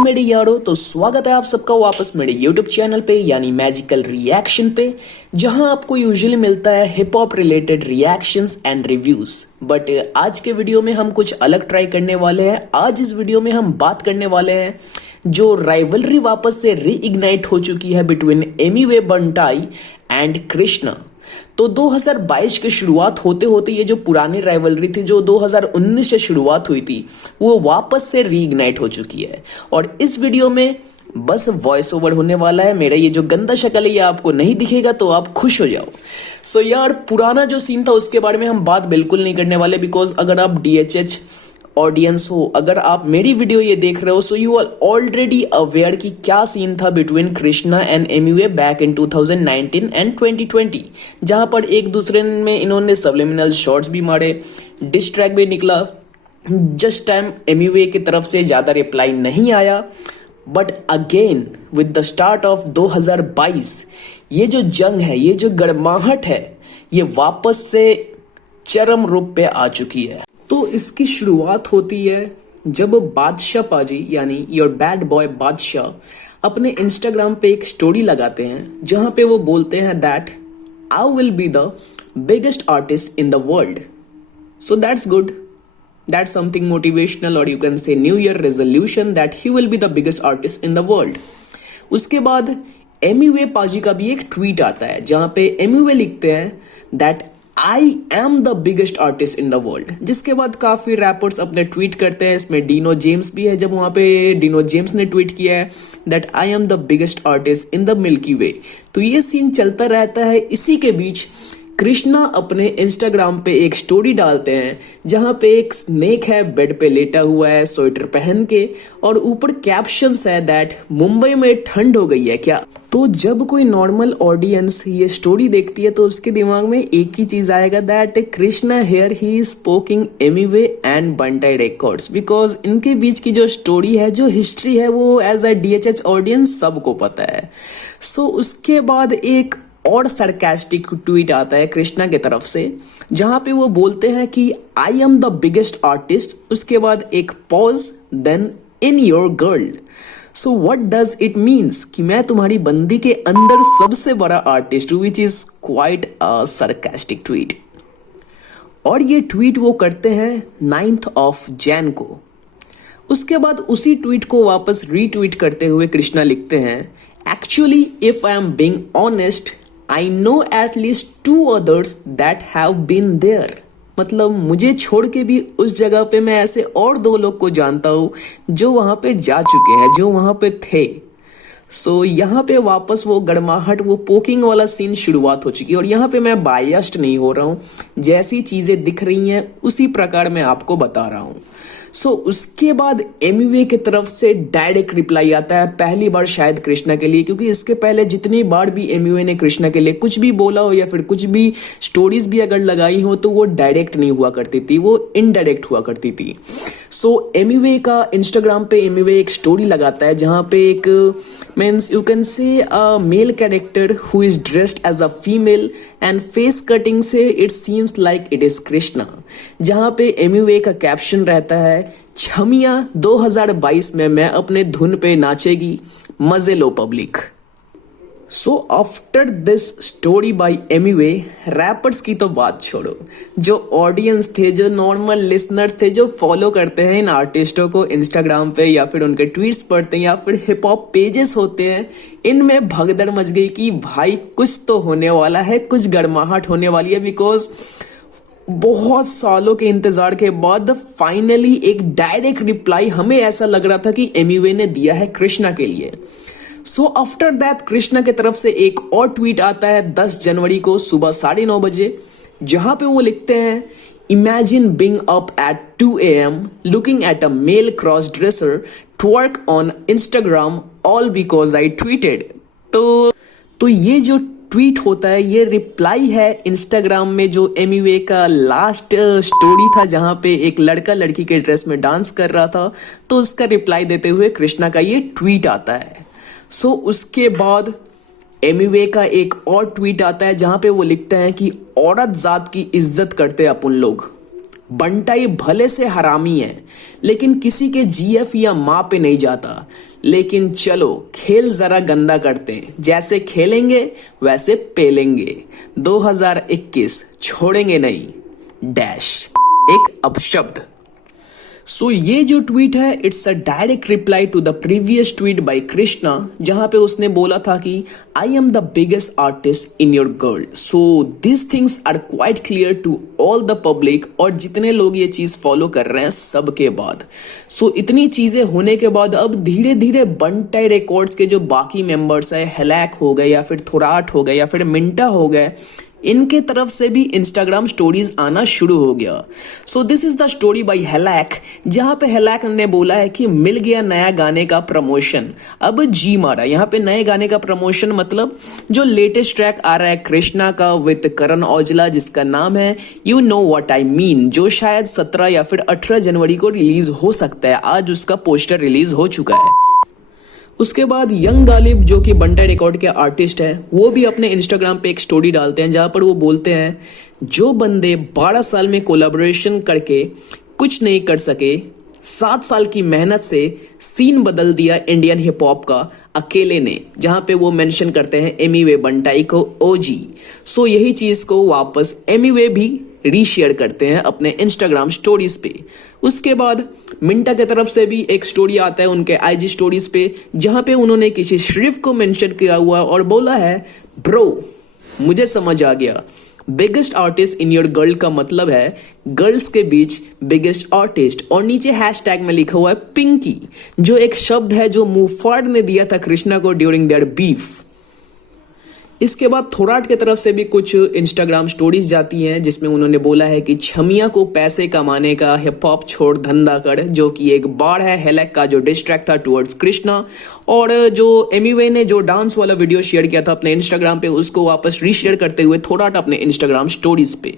मेरे यारों, तो स्वागत है आप सबका वापस मेरे YouTube चैनल पे यानी मैजिकल रिएक्शन पे, जहां आपको यूजुअली मिलता है hip hop related reactions and reviews. But आज के वीडियो में हम कुछ अलग ट्राई करने वाले हैं। आज इस वीडियो में हम बात करने वाले हैं जो राइवलरी वापस से रीइग्नाइट हो चुकी है between Emiway Bantai and Krishna. तो 2022 की शुरुआत होते होते ये जो पुरानी राइवलरी थी जो 2019 से शुरुआत हुई थी वो वापस से रीइग्नाइट हो चुकी है। और इस वीडियो में बस वॉइस ओवर होने वाला है। मेरा ये जो गंदा शक्ल है ये आपको नहीं दिखेगा तो आप खुश हो जाओ। सो यार, पुराना जो सीन था उसके बारे में हम बात बिल्कुल नहीं करने वाले, बिकॉज अगर आप DHH ऑडियंस हो, अगर आप मेरी वीडियो ये देख रहे हो, so you are already aware कि क्या सीन था between Krishna and Emiway back in 2019 and 2020, जहां पर एक दूसरे में इन्होंने सबलिमिनल शॉट्स भी मारे, डिस ट्रैक भी निकला। जस्ट टाइम एमिवे की तरफ से ज्यादा रिप्लाई नहीं आया। But again with the start of 2022 ये जो जंग है, ये जो गरमाहट है, ये वापस से चरम रूप पे आ चुकी है। तो इसकी शुरुआत होती है जब बादशाह पाजी यानी योर बैड बॉय बादशाह अपने इंस्टाग्राम पे एक स्टोरी लगाते हैं जहां पे वो बोलते हैं that I will be the biggest artist in the world. So that's good, that's something motivational, और you can say new year resolution that he will be the biggest artist in the world. उसके बाद एमिवे पाजी का भी एक tweet आता है जहां पे एमिवे लिखते हैं that I am the biggest artist in the world. जिसके बाद काफी रैपर्स अपने ट्वीट करते हैं, इसमें डिनो जेम्स भी है। जब वहां पे डिनो जेम्स ने ट्वीट किया है that I am the biggest artist in the Milky Way. तो ये सीन चलता रहता है। इसी के बीच कृष्णा अपने इंस्टाग्राम पे एक स्टोरी डालते हैं जहां पे एक स्नेक है बेड पे लेटा हुआ है स्वेटर पहन के, और ऊपर कैप्शंस है दैट मुंबई में ठंड हो गई है क्या। तो जब कोई नॉर्मल ऑडियंस ये स्टोरी देखती है तो उसके दिमाग में एक ही चीज आएगा that Krishna here he is स्पोकिंग Emiway and Bantai records, because इनके बीच की जो स्टोरी है, जो हिस्ट्री है, वो एज अ DHH ऑडियंस सबको पता है। सो उसके बाद एक और सरकास्टिक ट्वीट आता है कृष्णा की तरफ से जहां पे वो बोलते हैं कि I am the biggest artist. उसके बाद एक pause, then in your girl. So what does it means कि मैं तुम्हारी बंदी के अंदर सबसे बड़ा आर्टिस्ट हूं, which is quite a sarcastic tweet. और ये ट्वीट वो करते हैं 9th of Jan को। उसके बाद उसी ट्वीट को वापस रीट्वीट करते हुए कृष्णा लिखते हैं actually if I am being honest I know at least 2 others that have been there। मतलब मुझे छोड़ के भी उस जगह पे मैं ऐसे और 2 लोग को जानता हूं जो वहां पे जा चुके हैं, जो वहां पे थे। सो यहाँ पे वापस वो गड़माहट, वो पोकिंग वाला सीन शुरुआत हो चुकी है। और यहाँ पे मैं बायस्ड नहीं हो रहा हूँ, जैसी चीजें दिख रही हैं उसी प्रकार मैं आपको बता रहा हूँ। सो उसके बाद एमिवे की तरफ से डायरेक्ट रिप्लाई आता है, पहली बार शायद कृष्णा के लिए, क्योंकि इसके पहले जितनी बार भी एमिवे ने कृष्णा के लिए कुछ भी बोला हो या फिर कुछ भी स्टोरीज भी अगर लगाई हो तो वो डायरेक्ट नहीं हुआ करती थी, वो इनडायरेक्ट हुआ करती थी। सो एमिवे का इंस्टाग्राम पे एमिवे एक स्टोरी लगाता है जहां पे एक means you can say a male character who is dressed as a female and face cutting से it seems like it is Krishna, जहां पे एमिवे का कैप्शन रहता है छमिया 2022 में मैं अपने धुन पे नाचेगी, मजे लो public. So after this story by Emiway, rappers की तो बात छोड़ो, जो ऑडियंस थे, जो नॉर्मल लिसनर्स थे, जो फॉलो करते हैं इन आर्टिस्टों को इंस्टाग्राम पे या फिर उनके ट्वीट्स पढ़ते हैं या फिर हिप हॉप पेजेस होते हैं, इनमें भगदड़ मच गई कि भाई कुछ तो होने वाला है, कुछ गरमाहट होने वाली है। बिकॉज बहुत सालों के इंतजार के बाद फाइनली एक डायरेक्ट रिप्लाई हमें ऐसा लग रहा था कि एमिवे ने दिया है कृष्णा के लिए। सो आफ्टर दैट कृष्णा की तरफ से एक और ट्वीट आता है 10 जनवरी को सुबह 9:30 बजे, जहां पे वो लिखते हैं imagine being up at 2 AM looking at a male cross dresser twerk on Instagram all because I tweeted. तो ये जो ट्वीट होता है ये रिप्लाई है इंस्टाग्राम में जो एमिवे का लास्ट स्टोरी था जहां पे एक लड़का लड़की के ड्रेस में डांस कर रहा था, तो उसका रिप्लाई देते हुए कृष्णा का ये ट्वीट आता है। सो उसके बाद एमिवे का एक और ट्वीट आता है जहां पे वो लिखते हैं कि औरत जात की इज्जत करते अपन लोग, बंटाई भले से हरामी है लेकिन किसी के GF या माँ पे नहीं जाता, लेकिन चलो खेल जरा गंदा करते हैं, जैसे खेलेंगे वैसे पेलेंगे। 2021 छोड़ेंगे नहीं डैश एक अपशब्द। सो ये जो ट्वीट है it's a direct reply to the previous tweet by Krishna, जहां पे उसने बोला था कि I am the biggest artist in your girl. So this things are quite clear to all the public, और जितने लोग ये चीज फॉलो कर रहे हैं सबके बाद। सो इतनी चीजें होने के बाद अब धीरे धीरे बंटाई रिकॉर्ड्स के जो बाकी मेंबर्स है, हेलैक हो गए या फिर थोराट हो गए या फिर मिंटा हो गए, इनके तरफ से भी इंस्टाग्राम स्टोरीज आना शुरू हो गया। So this is the story by Hellac, जहां पे हेलैक ने बोला है कि मिल गया नया गाने का प्रमोशन। अब जी मारा, यहाँ पे नए गाने का प्रमोशन मतलब जो लेटेस्ट ट्रैक आ रहा है कृष्णा का विद करण औजला, जिसका नाम है you know what I mean, जो शायद 17 या फिर 18 जनवरी को रिलीज हो सकता है। आज उसका पोस्टर रिलीज हो चुका है। उसके बाद यंग गालिब, जो कि बंटाई रिकॉर्ड के आर्टिस्ट हैं, वो भी अपने इंस्टाग्राम पे एक स्टोरी डालते हैं जहां पर वो बोलते हैं जो बंदे 12 साल में कोलैबोरेशन करके कुछ नहीं कर सके, 7 साल की मेहनत से सीन बदल दिया इंडियन हिप हॉप का अकेले ने, जहां पे वो मेंशन करते हैं एमिवे बंटाई को ओजी। सो यही चीज को वापस एमिवे भी रीशेयर करते हैं अपने इंस्टाग्राम स्टोरीज पे। उसके बाद मिंटा की तरफ से भी एक स्टोरी आता है उनके आईजी स्टोरीज पे, जहां पे उन्होंने किसी शरीफ को मेंशन किया हुआ और बोला है ब्रो मुझे समझ आ गया, biggest artist in your girl का मतलब है गर्ल्स के बीच बिगेस्ट आर्टिस्ट, और नीचे हैशटैग में लिखा हुआ है पिंकी, जो एक शब्द है जो मुफाड ने दिया था कृष्णा को ड्यूरिंग देयर बीफ। इसके बाद थोराट की तरफ से भी कुछ इंस्टाग्राम स्टोरीज जाती हैं जिसमें उन्होंने बोला है कि छमिया को पैसे कमाने का हिप हॉप छोड़ धंधा कर, जो कि एक बार है हेलैक का जो डिस्ट्रैक्ट था टुवर्ड्स कृष्णा। और जो एमिवे ने जो डांस वाला वीडियो शेयर किया था अपने इंस्टाग्राम पे, उसको वापस रीशेयर करते हुए थोराट अपने इंस्टाग्राम स्टोरीज पे।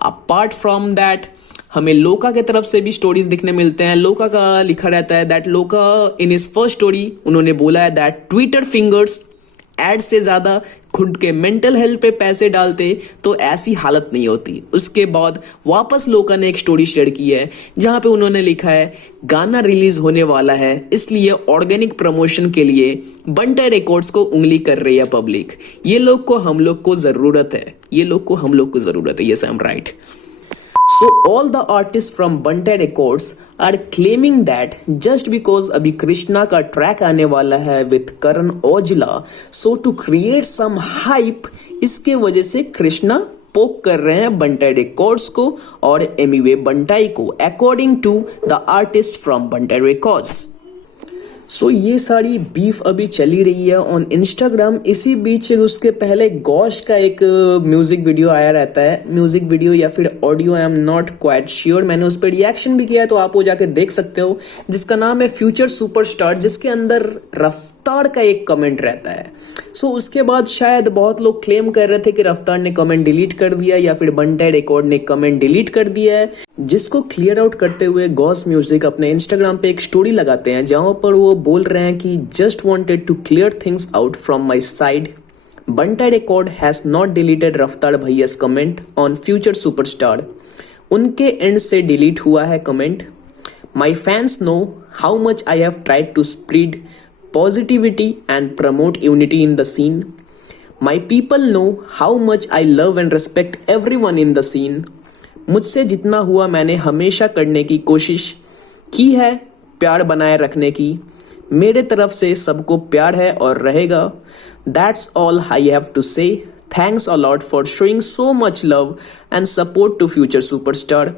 अपार्ट फ्रॉम दैट हमें लोका की तरफ से भी स्टोरीज दिखने मिलते हैं। लोका का लिखा रहता है दैट लोका इन हिज फर्स्ट स्टोरी उन्होंने बोला है दैट ट्विटर फिंगर्स एड से ज्यादा खुद के मेंटल हेल्थ पे पैसे डालते तो ऐसी हालत नहीं होती। उसके बाद वापस लोका ने एक स्टोरी शेयर की है जहां पे उन्होंने लिखा है गाना रिलीज होने वाला है, इसलिए ऑर्गेनिक प्रमोशन के लिए बंटाई रिकॉर्ड्स को उंगली कर रही है पब्लिक। ये लोग को हम लोग को जरूरत है, ये लोग को हम लोग को जरूरत है। Yes I am right. So all the artists from Bantai Records are claiming that just because अभी कृष्णा का ट्रैक आने वाला है with Karan Aujla, so to create some hype, इसके वजह से कृष्णा पोक कर रहे हैं बंटाई रिकॉर्ड्स को और एमिवे बंटाई को, according to the artist from Bantai records. सो ये सारी बीफ अभी चली रही है ऑन इंस्टाग्राम। इसी बीच उसके पहले गौश का एक म्यूजिक वीडियो आया रहता है, म्यूजिक वीडियो या फिर audio, I am not quite sure. मैंने उस पर रिएक्शन भी किया है तो आप वो जाके देख सकते हो, जिसका नाम है फ्यूचर सुपरस्टार, जिसके अंदर रफ्तार का एक कमेंट रहता है। सो उसके बाद शायद बहुत लोग क्लेम कर रहे थे कि रफ्तार ने कमेंट डिलीट कर दिया या फिर बंटाई रिकॉर्ड ने कमेंट डिलीट कर दिया है, जिसको क्लियर आउट करते हुए गॉस म्यूजिक अपने इंस्टाग्राम पे एक स्टोरी लगाते हैं जहां पर वो बोल रहे हैं कि just wanted to clear things out from my side, Bantai record has not deleted Raftaar भैयास कमेंट ऑन फ्यूचर सुपरस्टार। उनके एंड से डिलीट हुआ है comment. My fans know how much I have tried to spread positivity and promote unity in the scene. My people know how much I love and respect everyone in the scene. मुझसे जितना हुआ मैंने हमेशा करने की कोशिश की है प्यार बनाए रखने की। मेरे तरफ से सबको प्यार है और रहेगा। That's all I have to say. Thanks a lot for showing so much love and support to future superstar.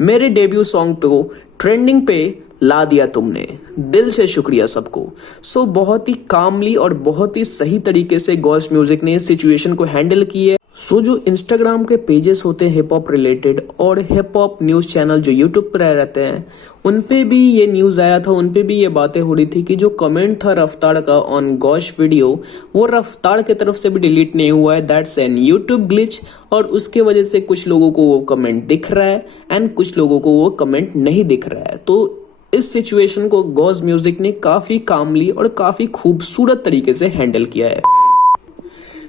मेरे डेब्यू सॉन्ग को ट्रेंडिंग पे ला दिया तुमने, दिल से शुक्रिया सबको। सो बहुत ही कामली और बहुत ही सही तरीके से गॉस म्यूजिक ने इस सिचुएशन को हैंडल की है। सो जो इंस्टाग्राम के पेजेस होते हैं हिप हॉप रिलेटेड और हिप हॉप न्यूज चैनल जो यूट्यूब पर रहते हैं, उन पे भी ये न्यूज आया था, उन पे भी ये बातें हो रही थी कि जो कमेंट था रफ्तार का ऑन गॉश वीडियो, वो रफ्तार की तरफ से भी डिलीट नहीं हुआ है। दैट्स एन यूट्यूब ग्लिच, और उसके वजह से कुछ लोगों को वो कमेंट दिख रहा है एंड कुछ लोगों को वो कमेंट नहीं दिख रहा है। तो इस सिचुएशन को गॉस म्यूजिक ने काफी कामली और काफी खूबसूरत तरीके से हैंडल किया है।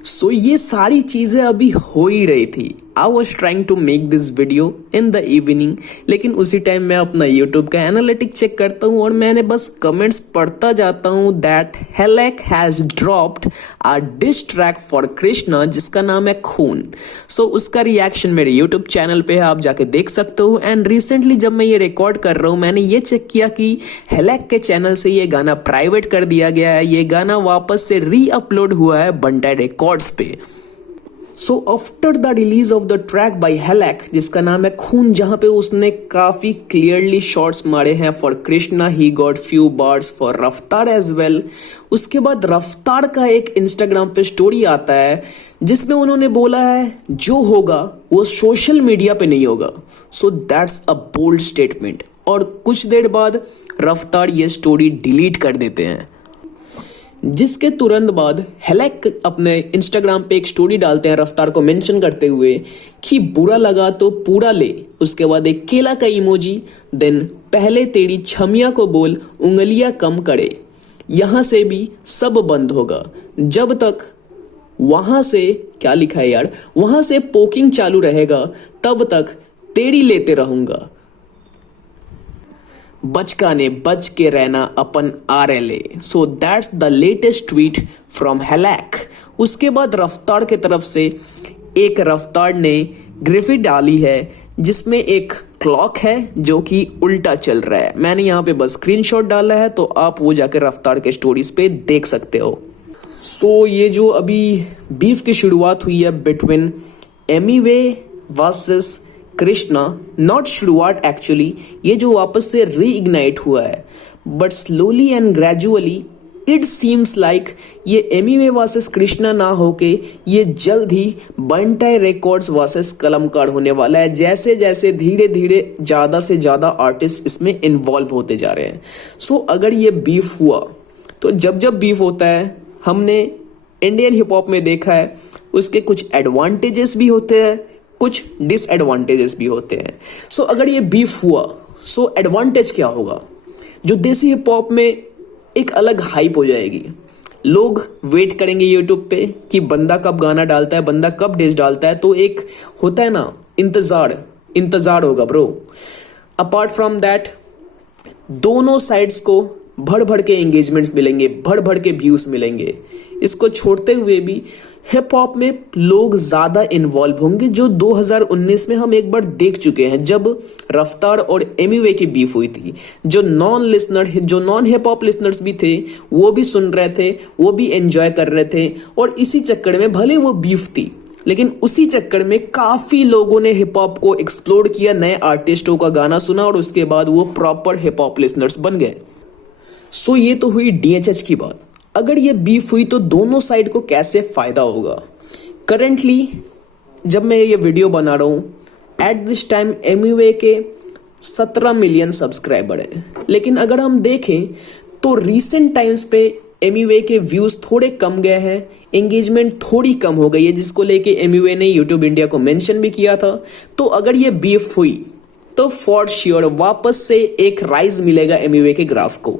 सो ये सारी चीजें अभी हो ही रही थी I was trying to make this video in the evening, लेकिन उसी टाइम मैं अपना यूट्यूब का एनालिटिक चेक करता हूँ और मैंने बस कमेंट्स पढ़ता जाता हूँ that Helek has dropped a diss track for Krishna जिसका नाम है खून। सो उसका रिएक्शन मेरे यूट्यूब चैनल पे है, आप जाके देख सकते हो। एंड रिसेंटली जब मैं ये रिकॉर्ड कर रहा हूँ मैंने ये चेक किया कि हेलेक के चैनल से ये गाना प्राइवेट कर दिया गया है, ये गाना वापस से री अपलोड हुआ है बंटाई रिकॉर्ड्स पे। So after the release of the track bye Helek जिसका नाम है खून, जहां पे उसने काफी क्लियरली शॉट्स मारे हैं for Krishna, he got few bars for रफ्तार एज वेल। उसके बाद रफ्तार का एक इंस्टाग्राम पे स्टोरी आता है जिसमें उन्होंने बोला है जो होगा वो सोशल मीडिया पे नहीं होगा। So that's a bold statement. और कुछ देर बाद रफ्तार ये स्टोरी डिलीट कर देते हैं, जिसके तुरंत बाद हेलेक अपने इंस्टाग्राम पे एक स्टोरी डालते हैं रफ्तार को मेंशन करते हुए कि बुरा लगा तो पूरा ले, उसके बाद एक केला का इमोजी, देन पहले तेरी छमिया को बोल उंगलियां कम करे, यहां से भी सब बंद होगा जब तक वहां से क्या लिखा है यार, वहां से पोकिंग चालू रहेगा तब तक तेरी लेते रहूंगा, बचकाने बच के रहना अपन RLA। So that's the latest tweet from Helek. उसके बाद रफ्तार के तरफ से एक रफ्तार ने ग्राफिक डाली है जिसमें एक क्लॉक है जो कि उल्टा चल रहा है। मैंने यहाँ पे बस स्क्रीनशॉट डाला है तो आप वो जाकर रफ्तार के स्टोरीज पे देख सकते हो। सो ये जो अभी बीफ की शुरुआत हुई है between Emiway versus Krishna, not शुरुआत एक्चुअली, ये जो वापस से रीइग्नाइट हुआ है, but slowly and gradually it seems like ये एमिवे वर्सेस कृष्णा ना होके ये जल्द ही बंटाई रिकॉर्ड्स वर्सेस कलमकार होने वाला है, जैसे जैसे धीरे धीरे ज्यादा से ज्यादा आर्टिस्ट इसमें इन्वॉल्व होते जा रहे हैं। सो अगर ये बीफ हुआ तो जब जब बीफ होता है हमने इंडियन हिप हॉप में देखा है उसके कुछ एडवांटेजेस भी होते हैं, कुछ डिसएडवांटेजेस भी होते हैं। सो अगर ये बीफ हुआ सो एडवांटेज क्या होगा, जो देसी हिप हॉप में एक अलग हाइप हो जाएगी, लोग वेट करेंगे यूट्यूब पे कि बंदा कब गाना डालता है, बंदा कब डिस डालता है, तो एक होता है ना इंतजार होगा ब्रो। अपार्ट फ्रॉम दैट दोनों साइड्स को भर भर के एंगेजमेंट्स मिलेंगे, भर भर के व्यूज मिलेंगे। इसको छोड़ते हुए भी हिप हॉप में लोग ज्यादा इन्वॉल्व होंगे, जो 2019 में हम एक बार देख चुके हैं जब रफ्तार और एमिवे की बीफ हुई थी। जो नॉन हिप हॉप लिसनर्स भी थे वो भी सुन रहे थे, वो भी एंजॉय कर रहे थे, और इसी चक्कर में भले वो बीफ थी लेकिन उसी चक्कर में काफी लोगों ने हिप हॉप को एक्सप्लोर किया, नए आर्टिस्टों का गाना सुना और उसके बाद वो प्रॉपर हिप हॉप लिसनर्स बन गए। सो ये तो हुई DHH की बात। अगर ये बीफ हुई तो दोनों साइड को कैसे फायदा होगा। करेंटली जब मैं ये वीडियो बना रहा हूं एट दिस टाइम एमिवे के 17 मिलियन सब्सक्राइबर हैं, लेकिन अगर हम देखें तो रीसेंट टाइम्स पे एमिवे के व्यूज थोड़े कम गए हैं, एंगेजमेंट थोड़ी कम हो गई है, जिसको लेके एमिवे ने यूट्यूब इंडिया को मेंशन भी किया था। तो अगर ये बीफ हुई तो फॉर श्योर वापस से एक राइज मिलेगा एमिवे के ग्राफ को।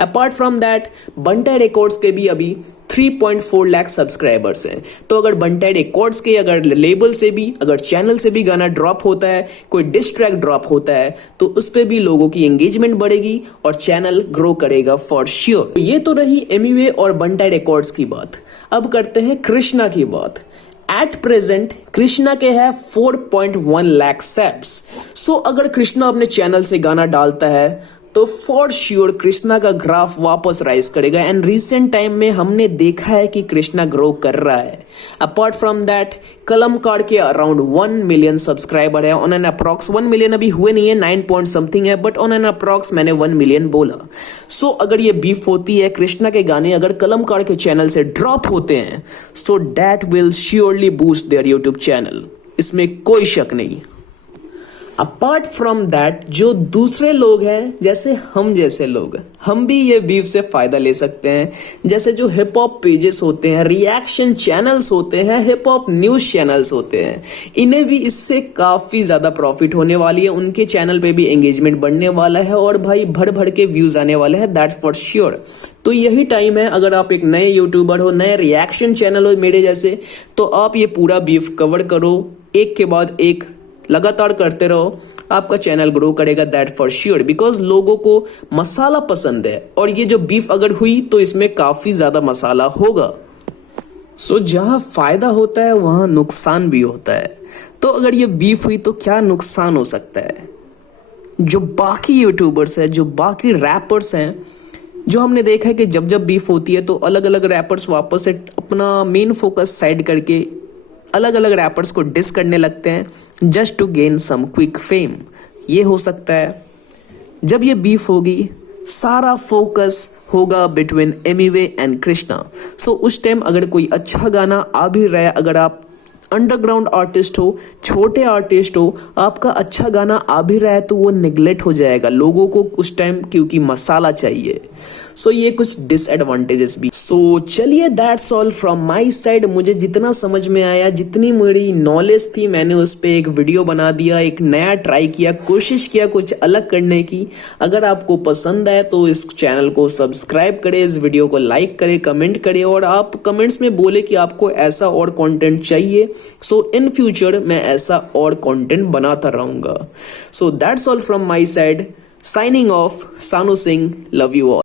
Apart from that Bantai records के भी अभी 3.4 लाख सब्सक्राइबर्स हैं, तो अगर बंटाई रिकॉर्ड्स के अगर लेबल से भी अगर चैनल से भी गाना ड्रॉप होता है, कोई डिस ट्रैक ड्रॉप होता है, तो उस पे भी लोगों की एंगेजमेंट बढ़ेगी और चैनल ग्रो करेगा फॉर श्योर। ये तो रही एमिवे और बंटाई रिकॉर्ड्स की बात। अब करते हैं कृष्णा की बात। एट प्रेजेंट कृष्णा के है 4.1 लाख सब्स। सो अगर कृष्णा अपने चैनल से गाना डालता है तो फॉर श्योर कृष्णा का ग्राफ वापस राइज करेगा। एंड रिसेंट टाइम में हमने देखा है कि कृष्णा ग्रो कर रहा है। अपार्ट फ्रॉम दैट कलमकार के अराउंड 1 मिलियन सब्सक्राइबर है, ऑन एन अप्रॉक्स 1 मिलियन अभी हुए नहीं है, 9 पॉइंट समथिंग है, बट ऑन एन अप्रॉक्स मैंने 1 मिलियन बोला। सो अगर ये बीफ होती है, कृष्णा के गाने अगर कलमकार के चैनल से ड्रॉप होते हैं, so that will surely boost their YouTube channel, इसमें कोई शक नहीं। अपार्ट फ्रॉम दैट जो दूसरे लोग हैं जैसे हम जैसे लोग, हम भी ये बीफ से फायदा ले सकते हैं। जैसे जो हिप हॉप पेजेस होते हैं, रिएक्शन चैनल्स होते हैं, हिप हॉप न्यूज चैनल्स होते हैं, इन्हें भी इससे काफी ज्यादा प्रॉफिट होने वाली है। उनके चैनल पे भी एंगेजमेंट बढ़ने वाला है और भाई भर भर के व्यूज आने वाले हैं, दैट्स फॉर श्योर। तो यही टाइम है, अगर आप एक नए यूट्यूबर हो, नए रिएक्शन चैनल हो मेरे जैसे, तो आप ये पूरा बीफ कवर करो, एक के बाद एक लगातार करते रहो, आपका चैनल ग्रो करेगा, दैट फॉर श्योर। बिकॉज लोगों को मसाला पसंद है और ये जो बीफ अगर हुई तो इसमें काफी ज्यादा मसाला होगा। सो जहां फायदा होता है वहां नुकसान भी होता है। तो अगर ये बीफ हुई तो क्या नुकसान हो सकता है? जो बाकी यूट्यूबर्स हैं, जो बाकी रैपर्स हैं, जो हमने देखा है कि जब जब बीफ होती है तो अलग अलग रैपर्स वापस से अपना मेन फोकस साइड करके अलग अलग रैपर्स को डिस करने लगते हैं just to gain some quick fame. ये हो सकता है। जब ये बीफ होगी सारा फोकस होगा बिटवीन एमिवे एंड कृष्णा। सो उस टाइम अगर कोई अच्छा गाना आ भी रहा है, अगर आप अंडरग्राउंड आर्टिस्ट हो, छोटे आर्टिस्ट हो, आपका अच्छा गाना आ भी रहा है तो वो निगलेक्ट हो जाएगा लोगों को उस टाइम, क्योंकि मसाला चाहिए। सो ये कुछ डिसएडवांटेजेस भी। सो चलिए that's all from my side. मुझे जितना समझ में आया, जितनी मेरी नॉलेज थी, मैंने उस पर एक वीडियो बना दिया, एक नया ट्राई किया, कोशिश किया कुछ अलग करने की। अगर आपको पसंद आए तो इस चैनल को सब्सक्राइब करें, इस वीडियो को लाइक करें, कमेंट करें और आप कमेंट्स में बोले कि आपको ऐसा और कंटेंट चाहिए। सो इन फ्यूचर मैं ऐसा और कंटेंट बनाता रहूंगा। So that's all from my side, signing off, सानू सिंह, लव यू ऑल।